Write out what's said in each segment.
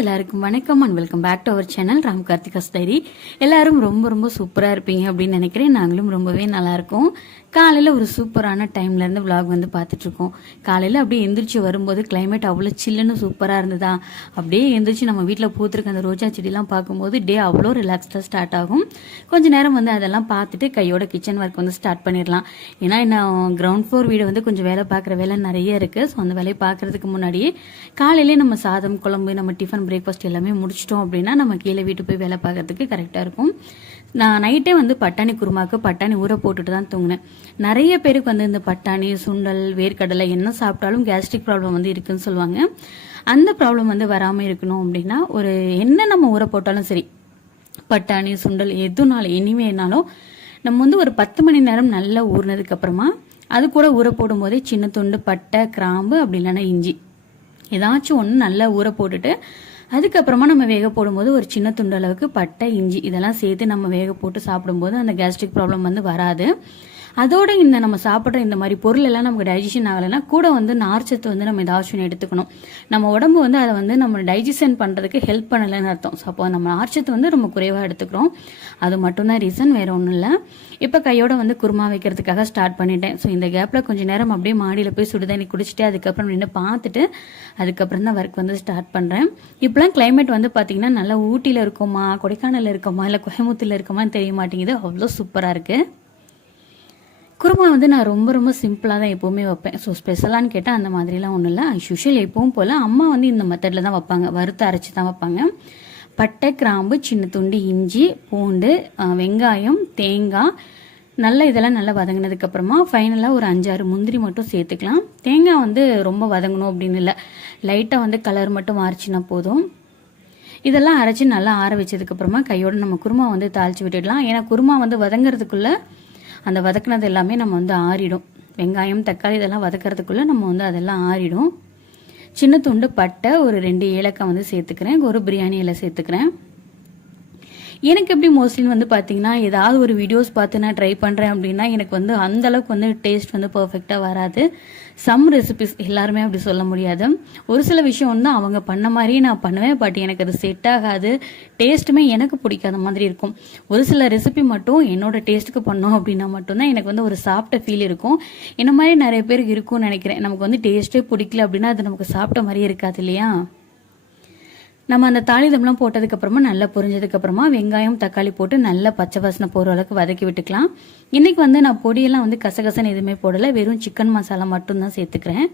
எல்லாருக்கும் வணக்கம் and welcome back to our channel Ram Karthika's diary. எல்லாரும் ரொம்ப சூப்பராக இருப்பீங்க அப்படின்னு நினைக்கிறேன். நாங்களும் ரொம்பவே நல்லா இருக்கோம். காலையில் ஒரு சூப்பரான டைம்லேருந்து விளாக் வந்து பார்த்துட்ருக்கோம். காலையில் அப்படியே எந்திரிச்சு வரும்போது கிளைமேட் அவ்வளோ சில்லுன்னு சூப்பராக இருந்ததா. அப்படியே எந்திரிச்சு நம்ம வீட்டில் பூத்துருக்க அந்த ரோஜா செடியெல்லாம் பார்க்கும்போது டே அவ்வளோ ரிலாக்ஸ்டாக ஸ்டார்ட் ஆகும். கொஞ்ச நேரம் வந்து அதெல்லாம் பார்த்துட்டு கையோட கிச்சன் ஒர்க் வந்து ஸ்டார்ட் பண்ணிடலாம். ஏன்னா இன்னும் கிரவுண்ட் ஃப்ளோர் வீடு வந்து கொஞ்சம் வேலை பார்க்குற வேலை நிறைய இருக்குது. ஸோ அந்த வேலையை பார்க்குறதுக்கு முன்னாடியே காலையிலே நம்ம சாதம் குழம்பு நம்ம டிஃபன் பிரேக்ஃபாஸ்ட் எல்லாமே முடிச்சிட்டோம் அப்படின்னா நம்ம கீழே வீட்டு போய் வேலை பார்க்கறதுக்கு கரெக்டாக இருக்கும். நான் நைட்டே வந்து பட்டாணி குருமாக்கு பட்டாணி ஊற போட்டுட்டு தான் தூங்கினேன். நிறைய பேருக்கு வந்து இந்த பட்டாணி சுண்டல் வேர்க்கடலை என்ன சாப்பிட்டாலும் கேஸ்ட்ரிக் ப்ராப்ளம் வந்து இருக்குன்னு சொல்லுவாங்க. அந்த ப்ராப்ளம் வந்து வராமல் இருக்கணும் அப்படின்னா ஒரு என்ன நம்ம ஊற போட்டாலும் சரி, பட்டாணி சுண்டல் எதுனாலும் இனிமேனாலும் நம்ம வந்து ஒரு 10 மணி நேரம் நல்லா ஊறினதுக்கு அப்புறமா அது கூட ஊற போடும் போதே சின்ன துண்டு பட்டை கிராம்பு அப்படி இல்லைன்னா இஞ்சி ஏதாச்சும் ஒன்று நல்லா ஊற போட்டுட்டு அதுக்கப்புறமா நம்ம வேக போடும்போது ஒரு சின்ன துண்டு அளவுக்கு பட்டை இஞ்சி இதெல்லாம் சேர்த்து நம்ம வேக போட்டு சாப்பிடும்போது அந்த கேஸ்ட்ரிக் ப்ராப்ளம் வந்து வராது. அதோட இந்த நம்ம சாப்பிட்ற இந்த மாதிரி பொருள் எல்லாம் நமக்கு டைஜஷன் ஆகலைன்னா கூட வந்து நார்ச்சத்து வந்து நம்ம ஏதாச்சும் எடுத்துக்கணும். நம்ம உடம்பு வந்து அதை வந்து நம்ம டைஜஷன் பண்ணுறதுக்கு ஹெல்ப் பண்ணலைன்னு அர்த்தம். ஸோ அப்போ நம்ம நார்ச்சத்து வந்து ரொம்ப குறைவாக எடுத்துக்கிறோம். அது மட்டும்தான் ரீசன், வேற ஒன்றும் இல்லை. இப்போ கையோட வந்து குருமா வைக்கிறதுக்காக ஸ்டார்ட் பண்ணிட்டேன். ஸோ இந்த கேப்பில் கொஞ்சம் நேரம் அப்படியே மாடியில் போய் சுடுதண்ணி குடிச்சிட்டு அதுக்கப்புறம் நின்று பார்த்துட்டு அதுக்கப்புறம் தான் ஒர்க் வந்து ஸ்டார்ட் பண்ணுறேன். இப்போலாம் கிளைமேட் வந்து பார்த்தீங்கன்னா நல்லா ஊட்டியில் இருக்கோமா கொடைக்கானலில் இருக்கோமா இல்லை கோயம்புத்தூரில் இருக்கோமான்னு தெரிய மாட்டேங்குது. அவ்வளோ சூப்பராக இருக்குது. குருமா வந்து நான் ரொம்ப சிம்பிளாக தான் எப்போவுமே வைப்பேன். ஸோ ஸ்பெஷலான்னு கேட்டால் அந்த மாதிரிலாம் ஒன்றும் இல்லை. யூஷுவல் எப்பவும் போல் அம்மா வந்து இந்த மெத்தடில் தான் வைப்பாங்க. வறுத்து அரைச்சி தான் வைப்பாங்க. பட்டை கிராம்பு சின்ன துண்டு இஞ்சி பூண்டு வெங்காயம் தேங்காய் நல்லா இதெல்லாம் நல்லா வதங்கினதுக்கப்புறமா ஃபைனலாக ஒரு 5-6 முந்திரி மட்டும் சேர்த்துக்கலாம். தேங்காய் வந்து ரொம்ப வதங்கணும் அப்படின்னு இல்லை, லைட்டாக வந்து கலர் மட்டும் மாறிச்சுன்னா போதும். இதெல்லாம் அரைச்சி நல்லா ஆற வச்சதுக்கப்புறமா கையோட நம்ம குருமா வந்து தாளித்து விட்டுடலாம். ஏன்னா குருமா வந்து வதங்கிறதுக்குள்ளே அந்த வதக்குனது எல்லாமே நம்ம வந்து ஆறிடும். வெங்காயம் தக்காளி இதெல்லாம் வதக்கிறதுக்குள்ளே நம்ம வந்து அதெல்லாம் ஆறிடும். சின்ன துண்டு பட்டை ஒரு 2 ஏலக்காய் வந்து சேர்த்துக்கிறேன். ஒரு பிரியாணி இலை சேர்த்துக்கிறேன். எனக்கு எப்படி மோஸ்ட்லி வந்து பார்த்தீங்கன்னா ஏதாவது ஒரு வீடியோஸ் பார்த்து நான் ட்ரை பண்ணுறேன் அப்படின்னா எனக்கு வந்து அந்தளவுக்கு வந்து டேஸ்ட் வந்து பர்ஃபெக்டாக வராது. சம் ரெசிபிஸ் எல்லாருமே அப்படி சொல்ல முடியாது. ஒரு சில விஷயம் வந்து அவங்க பண்ண மாதிரியே நான் பண்ணுவேன். பட் எனக்கு அது செட் ஆகாது. டேஸ்ட்டுமே எனக்கு பிடிக்காத மாதிரி இருக்கும். ஒரு சில ரெசிபி மட்டும் என்னோட டேஸ்ட்டுக்கு பண்ணோம் அப்படின்னா மட்டும்தான் எனக்கு வந்து ஒரு சாப்பிட்ட ஃபீல் இருக்கும். இந்த மாதிரி நிறைய பேருக்கு இருக்கும்னு நினைக்கிறேன். நமக்கு வந்து டேஸ்ட்டே பிடிக்கல அப்படின்னா அது நமக்கு சாப்பிட்ட மாதிரியே இருக்காது இல்லையா. நம்ம அந்த தாளிதம்லாம் போட்டதுக்கப்புறமா நல்லா பொரிஞ்சதுக்கப்புறமா வெங்காயம் தக்காளி போட்டு நல்லா பச்சை வாசனை போகிற அளவுக்கு வதக்கி விட்டுக்கலாம். இன்னைக்கு வந்து நான் பொடியெல்லாம் வந்து கசகசன்னு எதுவுமே போடலை, வெறும் சிக்கன் மசாலா மட்டும்தான் சேர்த்துக்கிறேன்.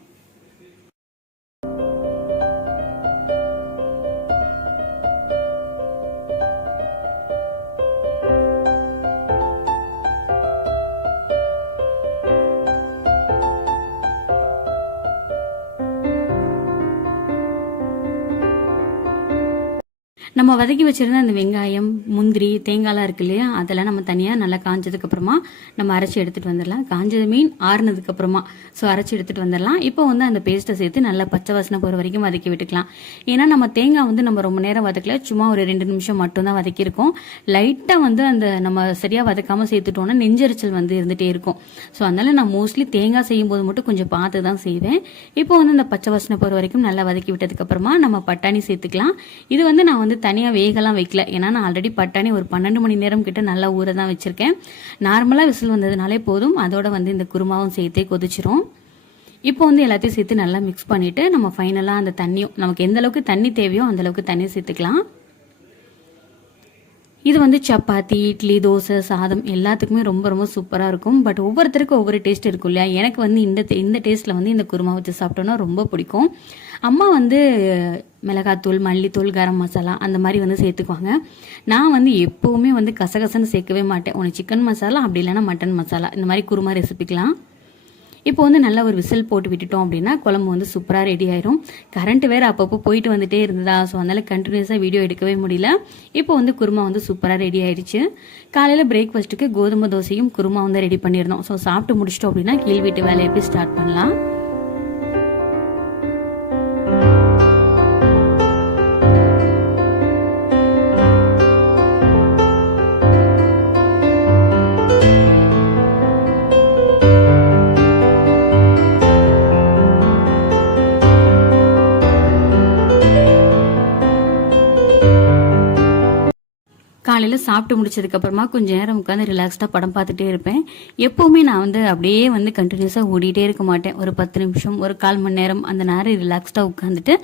நம்ம வதக்கி வச்சிருந்த அந்த வெங்காயம் முந்திரி தேங்காய்லாம் இருக்கு இல்லையா, அதெல்லாம் நம்ம தனியாக நல்லா காஞ்சதுக்கு அப்புறமா நம்ம அரைச்சி எடுத்துட்டு வந்துடலாம். காஞ்சது மீன் ஆறுனதுக்கு அப்புறமா ஸோ அரைச்சி எடுத்துட்டு வந்துடலாம். இப்போ வந்து அந்த பேஸ்ட்டை சேர்த்து நல்லா பச்சை வாசனை போகிற வரைக்கும் வதக்கி விட்டுக்கலாம். ஏன்னா நம்ம தேங்காய் வந்து நம்ம ரொம்ப நேரம் வதக்கல, சும்மா ஒரு 2 நிமிஷம் மட்டும்தான் வதக்கியிருக்கோம். லைட்டாக வந்து அந்த நம்ம சரியாக வதக்காமல் சேர்த்துட்டோம்னா நெஞ்சரிச்சல் வந்து இருந்துகிட்டே இருக்கும். ஸோ அதனால நான் மோஸ்ட்லி தேங்காய் செய்யும் போது மட்டும் கொஞ்சம் பார்த்து தான் செய்வேன். இப்போ வந்து அந்த பச்சை வாசனை போகிற வரைக்கும் நல்லா வதக்கி விட்டதுக்கு அப்புறமா நம்ம பட்டாணி சேர்த்துக்கலாம். இது வந்து நான் வந்து தனியாக வேகலாம் வைக்கல, ஏன்னா நான் ஆல்ரெடி பட்டாணி ஒரு 12 மணி நேரம் கிட்ட நல்லா ஊற தான் வச்சிருக்கேன். நார்மலாக விசில் வந்ததுனாலே போதும். அதோட வந்து இந்த குருமாவும் சேர்த்தே கொதிச்சிரும். இப்போ வந்து எல்லாத்தையும் சேர்த்து நல்லா மிக்ஸ் பண்ணிட்டு நம்ம ஃபைனலாக அந்த தண்ணியும் நமக்கு எந்த அளவுக்கு தண்ணி தேவையோ அந்த அளவுக்கு தண்ணி சேர்த்துக்கலாம். இது வந்து சப்பாத்தி இட்லி தோசை சாதம் எல்லாத்துக்குமே ரொம்ப சூப்பராக இருக்கும். பட் ஒவ்வொருத்தருக்கும் ஒவ்வொரு டேஸ்ட் இருக்கும் இல்லையா. எனக்கு வந்து இந்த டேஸ்ட்டில் வந்து இந்த குருமா வச்சு சாப்பிட்டோன்னா ரொம்ப பிடிக்கும். அம்மா வந்து மிளகாத்தூள் மல்லித்தூள் கரம் மசாலா அந்த மாதிரி வந்து சேர்த்துக்குவாங்க. நான் வந்து எப்போவுமே வந்து கசகசன்னு சேர்க்கவே மாட்டேன். ஒன்று சிக்கன் மசாலா அப்படி இல்லைன்னா மட்டன் மசாலா இந்த மாதிரி குருமா ரெசிபிக்கலாம். இப்போ வந்து நல்லா ஒரு விசில் போட்டு விட்டுட்டோம் அப்படின்னா குழம்பு வந்து சூப்பராக ரெடி ஆயிரும். கரண்ட் வேறு அப்பப்போ போயிட்டு வந்துட்டே இருந்ததா, ஸோ அதனால கண்டினியூஸாக வீடியோ எடுக்கவே முடியல. இப்போ வந்து குருமா வந்து சூப்பராக ரெடி ஆயிடுச்சு. காலையில் பிரேக்ஃபாஸ்ட்டுக்கு கோதுமை தோசையும் குருமா வந்து ரெடி பண்ணியிருந்தோம். ஸோ சாப்பிட்டு முடிச்சிட்டோம் அப்படின்னா கீழ் வீட்டு வேலையை போய் ஸ்டார்ட் பண்ணலாம். காலையில் சாப்பிட்டு முடிச்சதுக்கப்புறமா கொஞ்சம் நேரம் உட்காந்து ரிலாக்ஸ்டாக படம் பார்த்துட்டே இருப்பேன். எப்போவுமே நான் வந்து அப்படியே வந்து கண்டினியூஸாக ஓடிட்டே இருக்க மாட்டேன். ஒரு 10 நிமிஷம், ஒரு 1/4 மணி நேரம் அந்த நேரம் ரிலாக்ஸ்டாக உட்காந்துட்டு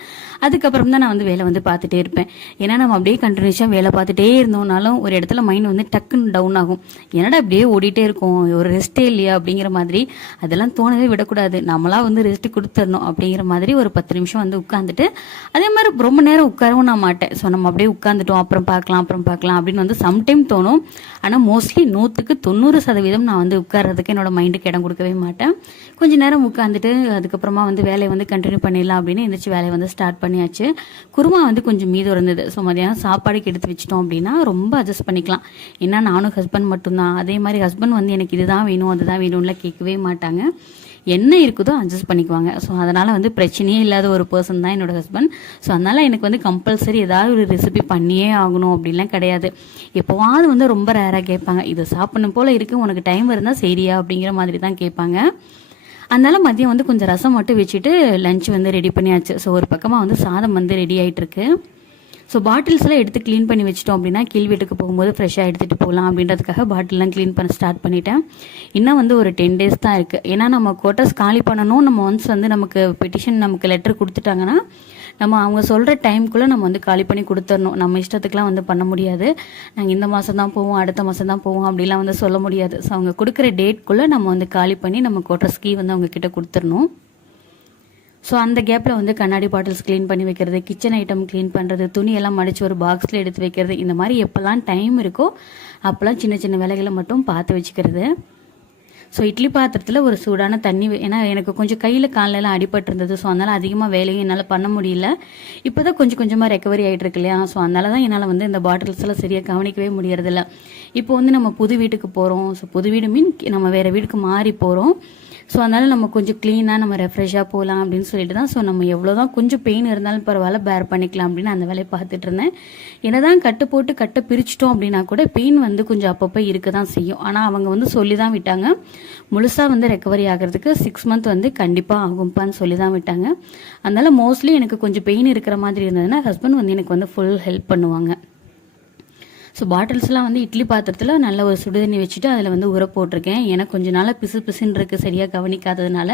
அதுக்கப்புறம் தான் நான் வந்து வேலை வந்து பார்த்துட்டே இருப்பேன். ஏன்னா நம்ம அப்படியே கண்டினியூஸாக வேலை பார்த்துட்டே இருந்தோம்னாலும் ஒரு இடத்துல மைண்ட் வந்து டக்குன்னு டவுன் ஆகும். என்னடா அப்படியே ஓடிட்டே இருக்கும், ஒரு ரெஸ்ட்டே இல்லையா அப்படிங்கிற மாதிரி. அதெல்லாம் தோணவே விடக்கூடாது. நம்மளா வந்து ரெஸ்ட் கொடுத்துடணும் அப்படிங்கிற மாதிரி ஒரு 10 நிமிஷம் வந்து உட்காந்துட்டு, அதே மாதிரி ரொம்ப நேரம் உட்காரவும் நான் மாட்டேன். ஸோ நம்ம அப்படியே உட்காந்துட்டோம், அப்புறம் பார்க்கலாம் அப்படின்னு வந்து சம்டைம் தோணும். ஆனால் மோஸ்ட்லி 100% நான் வந்து உட்கார்றதுக்கு என்னோட மைண்டுக்கு இடம் கொடுக்கவே மாட்டேன். கொஞ்ச நேரம் உட்காந்துட்டு அதுக்கப்புறமா வந்து வேலையை வந்து கண்டினியூ பண்ணிடலாம் அப்படின்னு எந்திரிச்சு வேலையை வந்து ஸ்டார்ட் பண்ணியாச்சு. குருமா வந்து கொஞ்சம் மீதம் இருந்தது. ஸோ மதியானம் சாப்பாடுக்கு எடுத்து வச்சிட்டோம் அப்படின்னா ரொம்ப அட்ஜஸ்ட் பண்ணிக்கலாம். ஏன்னா நானும் ஹஸ்பண்ட் மட்டும்தான். அதே மாதிரி ஹஸ்பண்ட் வந்து எனக்கு இதுதான் வேணும் அதுதான் வேணும்லாம் கேட்கவே மாட்டாங்க. என்ன இருக்குதோ அட்ஜஸ்ட் பண்ணிக்குவாங்க. ஸோ அதனால் வந்து பிரச்சனையே இல்லாத ஒரு பர்சன் தான் என்னோட ஹஸ்பண்ட். ஸோ அதனால் எனக்கு வந்து கம்பல்சரி ஏதாவது ஒரு ரெசிபி பண்ணியே ஆகணும் அப்படின்லாம் கிடையாது. எப்போவாவது வந்து ரொம்ப ரேராக கேட்பாங்க, இது சாப்பிடணும் போல் இருக்குது, உனக்கு டைம் இருந்தால் சரியா அப்படிங்கிற மாதிரி தான் கேட்பாங்க. அதனால மதியம் வந்து கொஞ்சம் ரசம் மட்டும் வச்சுட்டு லஞ்ச் வந்து ரெடி பண்ணியாச்சு. ஸோ ஒரு பக்கமாக வந்து சாதம் வந்து ரெடி ஆகிட்டு இருக்கு. ஸோ பாட்டில்ஸ்லாம் எடுத்து க்ளீன் பண்ணி வச்சிட்டோம் அப்படின்னா கீழ் வீட்டுக்கு போகும்போது ஃப்ரெஷ்ஷாக எடுத்துகிட்டு போகலாம் அப்படின்றதுக்காக பாட்டில்லாம் க்ளீன் பண்ண ஸ்டார்ட் பண்ணிட்டேன். இன்னும் வந்து ஒரு 10 days தான் இருக்குது. ஏன்னா நம்ம குவார்ட்டர்ஸ் காலி பண்ணணும். நம்ம ஒன்ஸ் வந்து நமக்கு பெட்டிஷன் நமக்கு லெட்டர் கொடுத்துட்டாங்கன்னா நம்ம அவங்க சொல்கிற டைமுக்குள்ளே நம்ம வந்து காலி பண்ணி கொடுத்துடணும். நம்ம இஷ்டத்துக்குலாம் வந்து பண்ண முடியாது. நாங்கள் இந்த மாதம் தான் போவோம், அடுத்த மாதம் தான் போவோம் அப்படிலாம் வந்து சொல்ல முடியாது. ஸோ அவங்க கொடுக்குற டேட்குள்ளே நம்ம வந்து காலி பண்ணி நம்ம குவார்ட்டர்ஸ் கீ வந்து அவங்க கிட்ட கொடுத்துடணும். ஸோ அந்த கேப்பில் வந்து கண்ணாடி பாட்டில்ஸ் க்ளீன் பண்ணி வைக்கிறது, கிச்சன் ஐட்டம் க்ளீன் பண்ணுறது, துணியெல்லாம் மடித்து ஒரு பாக்ஸில் எடுத்து வைக்கிறது, இந்த மாதிரி எப்போல்லாம் டைம் இருக்கோ அப்போல்லாம் சின்ன சின்ன வேலைகளை மட்டும் பார்த்து வச்சுக்கிறது. ஸோ இட்லி பாத்திரத்தில் ஒரு சூடான தண்ணி, ஏன்னா எனக்கு கொஞ்சம் கையில் காலெல்லாம் அடிபட்டிருந்தது. ஸோ அதனால் அதிகமாக வேலையும் என்னால் பண்ண முடியல. இப்போ தான் கொஞ்சம் கொஞ்சமாக ரெக்கவரி ஆகிட்டு இருக்கு இல்லையா. ஸோ அதனால தான் என்னால் வந்து இந்த பாட்டில்ஸ் எல்லாம் சரியாக கவனிக்கவே முடியறதில்ல. இப்போ வந்து நம்ம புது வீட்டுக்கு போகிறோம். ஸோ புது வீடு மீன் நம்ம வேறு வீட்டுக்கு மாறி போகிறோம். ஸோ அதனால் நம்ம கொஞ்சம் க்ளீனாக நம்ம ரெஃப்ரெஷ்ஷாக போகலாம் அப்படின்னு சொல்லிட்டு தான். ஸோ நம்ம எவ்வளோ தான் கொஞ்சம் பெயின் இருந்தாலும் பரவாயில்ல, பேர் பண்ணிக்கலாம் அப்படின்னு அந்த வேலையை பார்த்துட்டு இருந்தேன். என்னதான் கட்டு போட்டு கட்டை பிரிச்சிட்டோம் அப்படின்னா கூட பெயின் வந்து கொஞ்சம் அப்பப்போ இருக்க தான் செய்யும். ஆனால் அவங்க வந்து சொல்லி தான் விட்டாங்க, முழுசாக வந்து ரெக்கவரி ஆகிறதுக்கு 6 months வந்து கண்டிப்பாக ஆகும்ப்பான்னு சொல்லி தான் விட்டாங்க. அதனால் மோஸ்ட்லி எனக்கு கொஞ்சம் பெயின் இருக்கிற மாதிரி இருந்ததுன்னா ஹஸ்பண்ட் வந்து எனக்கு வந்து ஃபுல் ஹெல்ப் பண்ணுவாங்க. ஸோ பாட்டில்ஸ்லாம் வந்து இட்லி பாத்திரத்தில் நல்ல ஒரு சுடுதண்ணி வச்சுட்டு அதில் வந்து உர போட்டிருக்கேன். ஏன்னா கொஞ்ச நாள் பிசு பிசுன்னு இருக்குது சரியாக கவனிக்காததுனால.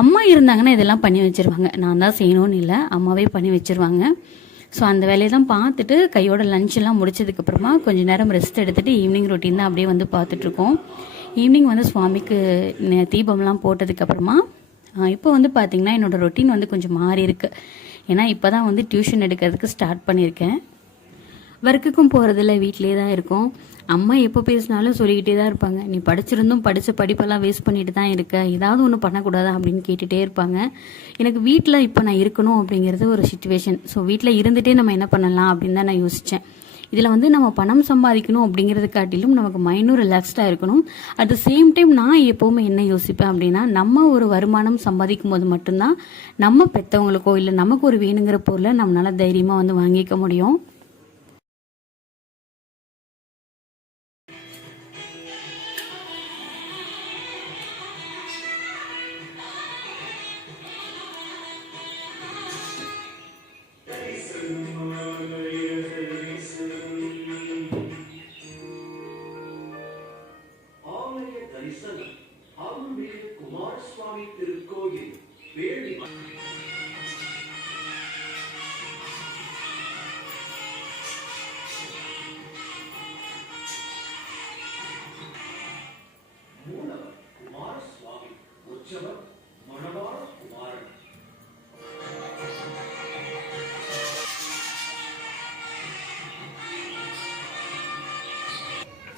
அம்மா இருந்தாங்கன்னா இதெல்லாம் பண்ணி வச்சுருவாங்க. நான் தான் செய்யணும்னு இல்லை, அம்மாவே பண்ணி வச்சுருவாங்க. ஸோ அந்த வேலையை தான் பார்த்துட்டு கையோட லஞ்செல்லாம் முடிச்சதுக்கப்புறமா கொஞ்சம் நேரம் ரெஸ்ட் எடுத்துகிட்டு ஈவினிங் ரொட்டீன் தான் அப்படியே வந்து பார்த்துட்ருக்கோம். ஈவினிங் வந்து சுவாமிக்கு தீபம்லாம் போட்டதுக்கப்புறமா இப்போ வந்து பார்த்திங்கன்னா என்னோடய ரொட்டீன் வந்து கொஞ்சம் மாறி இருக்குது. ஏன்னா இப்போ தான் வந்து டியூஷன் எடுக்கிறதுக்கு ஸ்டார்ட் பண்ணியிருக்கேன். ஒர்க்குக்கும் போகிறதில்ல, வீட்டிலே தான் இருக்கும். அம்மா எப்போ பேசினாலும் சொல்லிக்கிட்டே தான் இருப்பாங்க, நீ படிச்சிருந்தும் படித்த படிப்பெல்லாம் வேஸ்ட் பண்ணிட்டு தான் இருக்க, ஏதாவது ஒன்று பண்ணக்கூடாதா அப்படின்னு கேட்டுகிட்டே இருப்பாங்க. எனக்கு வீட்டில் இப்போ நான் இருக்கணும் அப்படிங்கிறது ஒரு சிச்சுவேஷன். ஸோ வீட்டில் இருந்துகிட்டே நம்ம என்ன பண்ணலாம் அப்படின்னு தான் நான் யோசித்தேன். இதில் வந்து நம்ம பணம் சம்பாதிக்கணும் அப்படிங்கிறது காட்டிலும் நமக்கு மைண்டும் ரிலாக்ஸ்டாக இருக்கணும். அட் த சேம் டைம் நான் எப்போவுமே என்ன யோசிப்பேன் அப்படின்னா, நம்ம ஒரு வருமானம் சம்பாதிக்கும் போது மட்டும்தான் நம்ம பெற்றவங்களுக்கோ இல்லை நமக்கு ஒரு வேணுங்கிற பொருளை நம்மளால் தைரியமாக வந்து வாங்கிக்க முடியும். குமாரசுவாமி திருக்கோயில் வேள்வி மூலம் குமாரசுவாமி உற்சவர் மணவாள குமாரன்.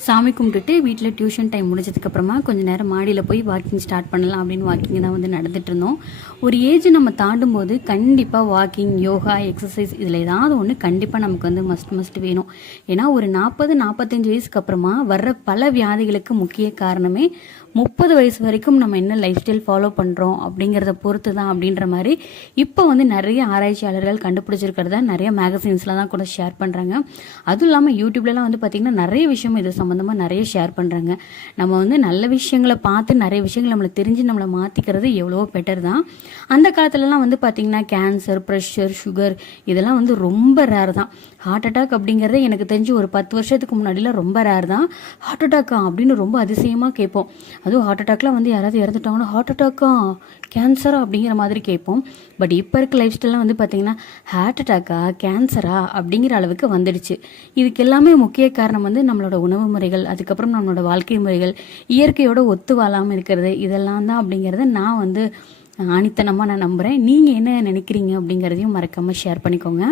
சாமி கும்பிட்டுட்டு வீட்டில் டியூஷன் டைம் முடிஞ்சதுக்கப்புறமா கொஞ்சம் நேரம் மாடியில் போய் வாக்கிங் ஸ்டார்ட் பண்ணலாம் அப்படின்னு வாக்கிங் தான் வந்து நடந்துட்டு இருந்தோம். ஒரு ஏஜ் நம்ம தாண்டும் போது கண்டிப்பாக வாக்கிங், யோகா, எக்ஸசைஸ் இதில் ஏதாவது ஒன்று கண்டிப்பாக நமக்கு வந்து மஸ்ட் வேணும். ஏன்னா ஒரு 40-45 வயசுக்கு அப்புறமா வர்ற பல வியாதிகளுக்கு முக்கிய காரணமே 30 வயசு வரைக்கும் நம்ம என்ன லைஃப் ஸ்டைல் ஃபாலோ பண்ணுறோம் அப்படிங்கிறத பொறுத்து தான் அப்படின்ற மாதிரி இப்போ வந்து நிறைய ஆராய்ச்சியாளர்கள் கண்டுபிடிச்சிருக்கிறத நிறைய மேகசின்ஸில் தான் கூட ஷேர் பண்ணுறாங்க. அதுவும் இல்லாமல் யூடியூப்லலாம் வந்து பார்த்திங்கன்னா நிறைய விஷயம் இது சம்மந்தமாக நிறைய ஷேர் பண்ணுறாங்க. நம்ம வந்து நல்ல விஷயங்களை பார்த்து நிறைய விஷயங்கள் நம்மளை தெரிஞ்சு நம்மளை மாற்றிக்கிறது எவ்வளவோ பெட்டர் தான். அந்த காலத்துலலாம் வந்து பார்த்திங்கன்னா கேன்சர், ப்ரெஷர், சுகர் இதெல்லாம் வந்து ரொம்ப ரேர் தான். ஹார்ட் அட்டாக் அப்படிங்கிறதே எனக்கு தெரிஞ்சு ஒரு 10 வருஷத்துக்கு முன்னாடிலாம் ரொம்ப ரேர் தான். ஹார்ட் அட்டாக்கா அப்படின்னு ரொம்ப அதிசயமாக கேட்போம். அதுவும் ஹார்ட் அட்டாக்லாம் வந்து யாராவது இறந்துட்டாங்கன்னா ஹார்ட் அட்டாக்கா, கேன்சரா அப்படிங்கிற மாதிரி கேட்போம். பட் இப்போ இருக்க லைஃப் ஸ்டைல்லாம் வந்து பார்த்தீங்கன்னா ஹார்ட் அட்டாக்கா, கேன்சரா அப்படிங்கிற அளவுக்கு வந்துடுச்சு. இதுக்கு எல்லாமே முக்கிய காரணம் வந்து நம்மளோட உணவு முறைகள், அதுக்கப்புறம் நம்மளோட வாழ்க்கை முறைகள், இயற்கையோட ஒத்து வாழாமல் இருக்கிறது, இதெல்லாம் தான் அப்படிங்கிறத நான் வந்து ஆணித்தனமாக நான் நம்புகிறேன். நீங்கள் என்ன நினைக்கிறீங்க அப்படிங்கிறதையும் மறக்காமல் ஷேர் பண்ணிக்கோங்க.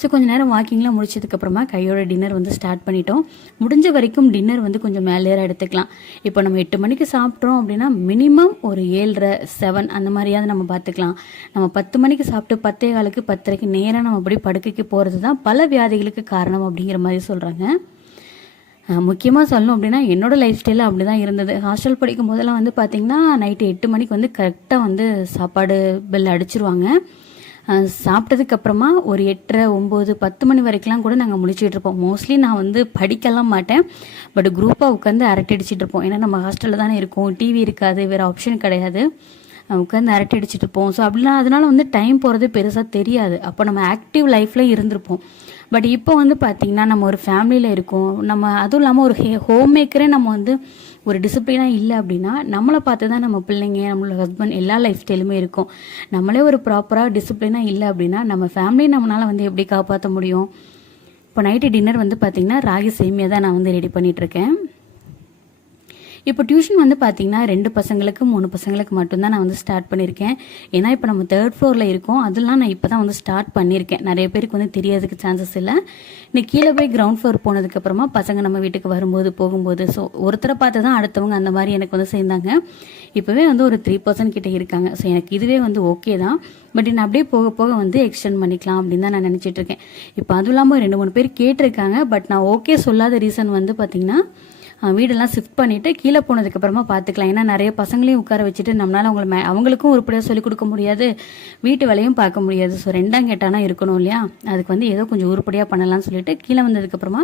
ஸோ கொஞ்சம் நேரம் வாக்கிங்லாம் முடிச்சதுக்கப்புறமா கையோட டின்னர் வந்து ஸ்டார்ட் பண்ணிட்டோம். முடிஞ்ச வரைக்கும் டின்னர் வந்து கொஞ்சம் மேலேறாக எடுத்துக்கலாம். இப்போ நம்ம 8 மணிக்கு சாப்பிட்றோம் அப்படின்னா மினிமம் ஒரு 7:30, 7 அந்த மாதிரியாவது நம்ம பார்த்துக்கலாம். நம்ம 10 மணிக்கு சாப்பிட்டு 10:15, 10:30 நேராக நம்ம அப்படி படுக்கைக்கு போகிறது தான் பல வியாதிகளுக்கு காரணம் அப்படிங்கிற மாதிரி சொல்கிறாங்க. முக்கியமாக சொல்லணும் அப்படின்னா என்னோட லைஃப் ஸ்டைலில் அப்படி தான் இருந்தது. ஹாஸ்டல் படிக்கும் போதெல்லாம் வந்து பார்த்திங்கன்னா நைட்டு 8 மணிக்கு வந்து கரெக்டாக வந்து சாப்பாடு பெல் அடிச்சிருவாங்க. சாப்பிட்டதுக்கப்புறமா ஒரு 8:30, 9, 10 மணி வரைக்கும்லாம் கூட நாங்கள் முடிச்சுட்டு இருப்போம். மோஸ்ட்லி நான் வந்து படிக்கலாம் மாட்டேன், பட் குரூப்பாக உட்காந்து அரட்டை அடிச்சுட்டு இருப்போம். ஏன்னா நம்ம ஹாஸ்டலில் தானே இருக்கோம், டிவி இருக்காது, வேறு ஆப்ஷன் கிடையாது, உட்காந்து அரட்டை அடிச்சுட்டு இருப்போம். ஸோ அப்படிலாம் அதனால வந்து டைம் போகிறது பெருசாக தெரியாது. அப்போ நம்ம ஆக்டிவ் லைஃப்பில் இருந்திருப்போம். பட் இப்போ வந்து பார்த்திங்கன்னா நம்ம ஒரு ஃபேமிலியில் இருக்கோம். நம்ம அதுவும் இல்லாமல் ஒரு ஹோம் மேக்கரே நம்ம வந்து ஒரு டிசிப்ளினாக இல்லை அப்படின்னா நம்மளை பார்த்து தான் நம்ம பிள்ளைங்க, நம்மளோட ஹஸ்பண்ட் எல்லா லைஃப் ஸ்டைலுமே இருக்கும். நம்மளே ஒரு ப்ராப்பராக டிசிப்ளினாக இல்லை அப்படின்னா நம்ம ஃபேமிலி நம்மளால் வந்து எப்படி காப்பாற்ற முடியும்? இப்போ நைட்டு டின்னர் வந்து பார்த்திங்கன்னா ராகி சேமியா தான் நான் வந்து ரெடி பண்ணிகிட்ருக்கேன். இப்போ டியூஷன் வந்து பார்த்தீங்கன்னா 2 பசங்களுக்கு 3 பசங்களுக்கு மட்டும்தான் நான் வந்து ஸ்டார்ட் பண்ணியிருக்கேன். ஏன்னா இப்போ நம்ம 3rd ஃப்ளோரில் இருக்கோம். அதெல்லாம் நான் இப்போ தான் வந்து ஸ்டார்ட் பண்ணியிருக்கேன். நிறைய பேருக்கு வந்து தெரியறதுக்கு சான்சஸ் இல்லை. இன்னைக்கு கீழே போய் கிரவுண்ட் ஃப்ளோர் போனதுக்கப்புறமா பசங்க நம்ம வீட்டுக்கு வரும்போது போகும்போது ஸோ ஒருத்தரை பார்த்து தான் அடுத்தவங்க அந்த மாதிரி எனக்கு வந்து சேர்ந்தாங்க. இப்போவே வந்து ஒரு 3% கிட்ட இருக்காங்க. ஸோ எனக்கு இதுவே வந்து ஓகே தான். பட் நான் அப்படியே போக போக வந்து எக்ஸ்டெண்ட் பண்ணிக்கலாம் அப்படின்னு தான் நான் நினச்சிட்டு இருக்கேன். இப்போ அதுவும் இல்லாமல் 2-3 பேர் கேட்டிருக்காங்க. பட் நான் ஓகே சொல்லாத ரீசன் வந்து பார்த்தீங்கன்னா வீடெல்லாம் ஷிஃப்ட் பண்ணிவிட்டு கீழே போனதுக்கப்புறமா பார்த்துக்கலாம். ஏன்னா நிறைய பசங்களையும் உட்கார வச்சுட்டு நம்மளால் அவங்களுக்கும் உருப்படியாக சொல்லிக் கொடுக்க முடியாது, வீட்டு வேலையும் பார்க்க முடியாது. ஸோ 2ஆம் கேட்டானா இருக்கணும் இல்லையா? அதுக்கு வந்து ஏதோ கொஞ்சம் உருப்படியாக பண்ணலாம்னு சொல்லிட்டு கீழே வந்ததுக்கப்புறமா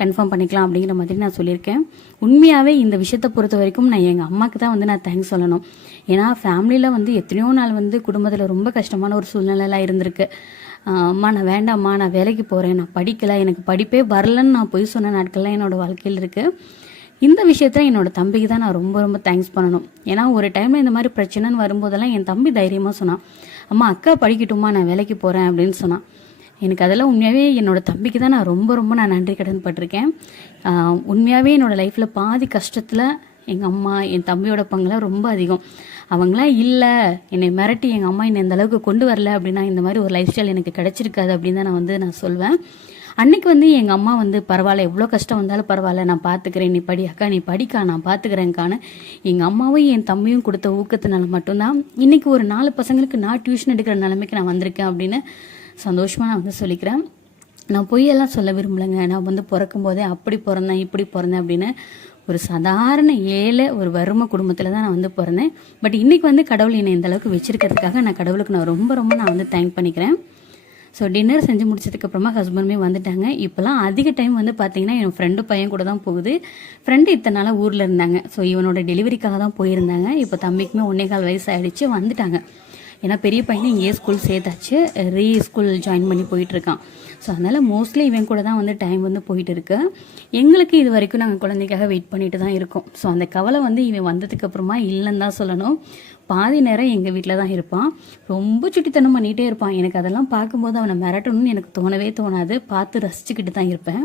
கன்ஃபார்ம் பண்ணிக்கலாம் அப்படிங்கிற மாதிரி நான் சொல்லியிருக்கேன். உண்மையாகவே இந்த விஷயத்தை பொறுத்த வரைக்கும் நான் எங்கள் அம்மாவுக்கு தான் வந்து நான் தேங்க்ஸ் சொல்லணும். ஏன்னா ஃபேமிலியில் வந்து எத்தனையோ நாள் வந்து குடும்பத்தில் ரொம்ப கஷ்டமான ஒரு சூழ்நிலைலாம் இருந்திருக்கு. அம்மா நான் வேண்டாம்மா, நான் வேலைக்கு போகிறேன், நான் படிக்கலை, எனக்கு படிப்பே வரலன்னு நான் போய் சொன்ன நாட்கள்லாம் என்னோடய வாழ்க்கையில் இருக்குது. இந்த விஷயத்தில் என்னோட தம்பிக்கு தான் நான் ரொம்ப ரொம்ப தேங்க்ஸ் பண்ணணும். ஏன்னா ஒரு டைமில் இந்த மாதிரி பிரச்சனைன்னு வரும்போதெல்லாம் என் தம்பி தைரியமாக சொன்னான், அம்மா அக்கா படிக்கட்டுமா, நான் வேலைக்கு போகிறேன் அப்படின்னு சொன்னான். எனக்கு அதெல்லாம் உண்மையாகவே என்னோட தம்பிக்கு தான் நான் ரொம்ப ரொம்ப நான் நன்றி கடன் பட்டிருக்கேன். உண்மையாகவே என்னோடய லைஃப்பில் பாதி கஷ்டத்தில் எங்கள் அம்மா என் தம்பியோட பங்குலாம் ரொம்ப அதிகம். அவங்களாம் இல்லை, என்னை மிரட்டி எங்கள் அம்மா என்னை இந்த அளவுக்கு கொண்டு வரல அப்படின்னா இந்த மாதிரி ஒரு லைஃப் ஸ்டைல் எனக்கு கிடைச்சிருக்காது அப்படின்னு தான் நான் சொல்வேன். அன்னைக்கு வந்து எங்கள் அம்மா வந்து பரவாயில்ல, எவ்வளோ கஷ்டம் வந்தாலும் பரவாயில்ல, நான் பார்த்துக்கிறேன், நீ படி அக்கா, நீ படிக்கா, நான் பார்த்துக்கிறேன்க்கான எங்கள் அம்மாவும் என் தம்பியும் கொடுத்த ஊக்கத்தினால மட்டும்தான் இன்னைக்கு ஒரு 4 பசங்களுக்கு நான் டியூஷன் எடுக்கிற நிலைமைக்கு நான் வந்திருக்கேன் அப்படின்னு சந்தோஷமாக நான் வந்து சொல்லிக்கிறேன். நான் பொய்யெல்லாம் சொல்ல விரும்பலைங்க. நான் வந்து பிறக்கும் போதே அப்படி பிறந்தேன் இப்படி பிறந்தேன் அப்படின்னு ஒரு சாதாரண ஏழை ஒரு வறுமை குடும்பத்தில் தான் நான் வந்து பிறந்தேன். பட் இன்னைக்கு வந்து கடவுள் என்னை இந்த அளவுக்கு வச்சிருக்கிறதுக்காக நான் கடவுளுக்கு நான் ரொம்ப ரொம்ப நான் வந்து தேங்க் பண்ணிக்கிறேன். ஸோ டின்னர் செஞ்சு முடிச்சதுக்கப்புறமா ஹஸ்பண்டுமே வந்துட்டாங்க. இப்போலாம் அதிக டைம் வந்து பார்த்தீங்கன்னா என் ஃப்ரெண்டு பையன் கூட தான் போகுது. ஃப்ரெண்டு இத்தனை நாளாக ஊரில் இருந்தாங்க. ஸோ இவனோட டெலிவரிக்காக தான் போயிருந்தாங்க. இப்போ தம்பிக்குமே 1.25 வயசு ஆகிடுச்சு, வந்துட்டாங்க. ஏன்னா பெரிய பையனை இங்கேயே ஸ்கூல் சேர்த்தாச்சு, ஸ்கூல் ஜாயின் பண்ணி போயிட்டுருக்கான். ஸோ அதனால் மோஸ்ட்லி இவன் கூட தான் வந்து டைம் வந்து போயிட்டு இருக்கு. எங்களுக்கு இது வரைக்கும் நாங்கள் குழந்தைக்காக வெயிட் பண்ணிட்டு தான் இருக்கோம். ஸோ அந்த கவலை வந்து இவன் வந்ததுக்கப்புறமா இல்லைன்னு தான் சொல்லணும். பாதி நேரம் எங்கள் வீட்டில் தான் இருப்பான். ரொம்ப சுட்டித்தனம் பண்ணிகிட்டே இருப்பான். எனக்கு அதெல்லாம் பார்க்கும்போது அவனை மிரட்டணும்னு எனக்கு தோணவே தோணாது. பார்த்து ரசிச்சுக்கிட்டு தான் இருப்பேன்.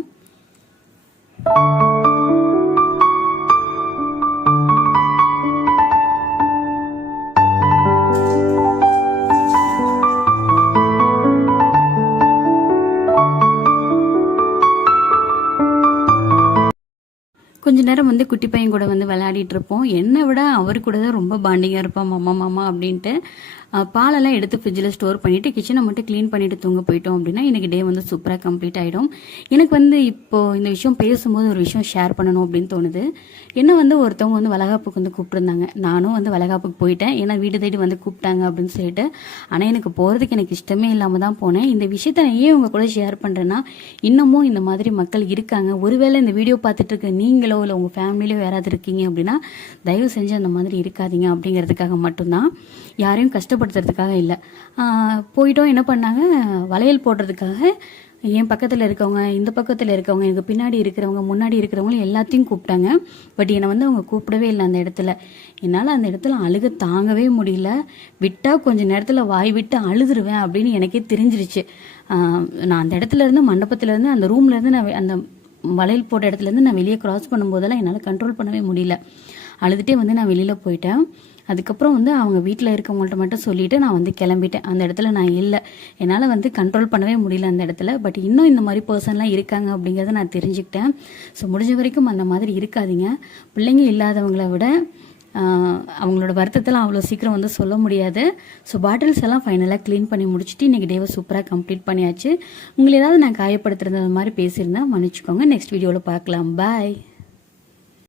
கொஞ்ச நேரம் வந்து குட்டி பையன் கூட வந்து விளையாடிட்டு இருப்போம். என்னை விட அவர் கூட தான் ரொம்ப பாண்டிங்காக இருப்பான், மாமா மாமா அப்படின்ட்டு. பாலெல்லாம் எடுத்து ஃப்ரிட்ஜில் ஸ்டோர் பண்ணிவிட்டு கிச்சனை மட்டும் க்ளீன் பண்ணிவிட்டு தூங்க போயிட்டோம் அப்படின்னா எனக்கு டே வந்து சூப்பராக கம்ப்ளீட் ஆகிடும். எனக்கு வந்து இப்போது இந்த விஷயம் பேசும்போது ஒரு விஷயம் ஷேர் பண்ணணும் அப்படின்னு தோணுது. என்ன வந்து ஒருத்தவங்க வந்து வளகாப்புக்கு வந்து கூப்பிட்டுருந்தாங்க. நானும் வந்து வளகாப்புக்கு போயிட்டேன். ஏன்னா வீடு தேடி வந்து கூப்பிட்டாங்க அப்படின்னு சொல்லிட்டு. ஆனால் எனக்கு போகிறதுக்கு எனக்கு இஷ்டமே இல்லாமல் தான் போனேன். இந்த விஷயத்தை நான் ஏன் உங்கள் கூட ஷேர் பண்ணுறேன்னா, இன்னமும் இந்த மாதிரி மக்கள் இருக்காங்க. ஒருவேளை இந்த வீடியோ பார்த்துட்டு இருக்க நீங்களோ இல்லை உங்கள் ஃபேமிலியிலோ யாராவது இருக்கீங்க அப்படின்னா தயவு செஞ்சு அந்த மாதிரி இருக்காதீங்க அப்படிங்கிறதுக்காக மட்டும்தான், யாரையும் கஷ்டப்படுத்துறதுக்காக இல்லை. போயிட்டோம். என்ன பண்ணாங்க, வளையல் போடுறதுக்காக என் பக்கத்தில் இருக்கவங்க, இந்த பக்கத்தில் இருக்கவங்க, எனக்கு பின்னாடி இருக்கிறவங்க, முன்னாடி இருக்கிறவங்களும் எல்லாத்தையும் கூப்பிட்டாங்க. பட் என்னை வந்து அவங்க கூப்பிடவே இல்லை அந்த இடத்துல. என்னால் அந்த இடத்துல அழுக தாங்கவே முடியல. விட்டால் கொஞ்சம் நேரத்தில் வாய் விட்டு அழுதுருவேன் அப்படின்னு எனக்கே தெரிஞ்சிருச்சு. நான் அந்த இடத்துல இருந்து, மண்டபத்துலேருந்து, அந்த ரூம்லேருந்து, நான் அந்த வளையல் போட்ட இடத்துலேருந்து நான் வெளியே கிராஸ் பண்ணும்போதெல்லாம் என்னால் கண்ட்ரோல் பண்ணவே முடியல. அழுதுகிட்டே வந்து நான் வெளியில் போயிட்டேன். அதுக்கப்புறம் வந்து அவங்க வீட்டில் இருக்கவங்கள்ட்ட மட்டும் சொல்லிவிட்டு நான் வந்து கிளம்பிட்டேன். அந்த இடத்துல நான் இல்லை. என்னால் வந்து கண்ட்ரோல் பண்ணவே முடியல அந்த இடத்துல. பட் இன்னும் இந்த மாதிரி பர்சன்லாம் இருக்காங்க அப்படிங்கிறத நான் தெரிஞ்சுக்கிட்டேன். ஸோ முடிஞ்ச வரைக்கும் அந்த மாதிரி இருக்காதீங்க. பிள்ளைங்க இல்லாதவங்கள விட அவங்களோட வருத்தத்தெல்லாம் அவ்வளோ சீக்கிரம் வந்து சொல்ல முடியாது. ஸோ பாட்டில்ஸ் எல்லாம் ஃபைனலாக க்ளீன் பண்ணி முடிச்சுட்டு இன்றைக்கி டேவை சூப்பராக கம்ப்ளீட் பண்ணியாச்சு. உங்களை ஏதாவது நான் காயப்படுத்துறது மாதிரி பேசியிருந்தேன், மன்னிச்சுக்கோங்க. நெக்ஸ்ட் வீடியோவில் பார்க்கலாம். பாய்.